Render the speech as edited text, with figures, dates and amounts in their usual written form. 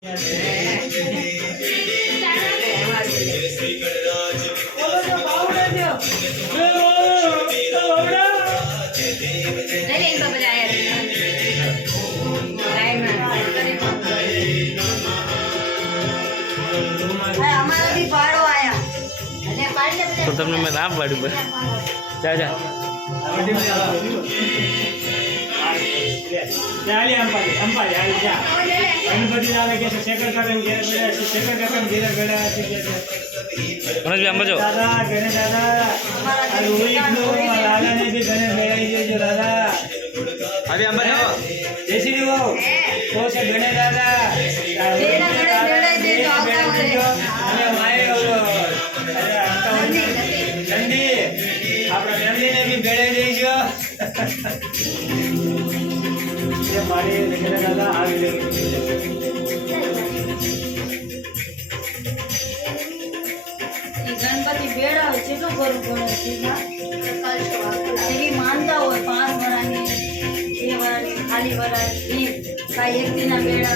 तो तुमने मैं राम पाड़ी पर जा जा मनोज अंबा जो अरे अंबा जो जैसी वो से गणे दादा नंदी अपना नंदी ने भी गणे देजो ये मारे गणे दादा आ गए गणपति बेड़ा चेटो करू पड़े मानता हो 5 वरानी 2 वरानी खाली वरा का एक दिन बेड़ा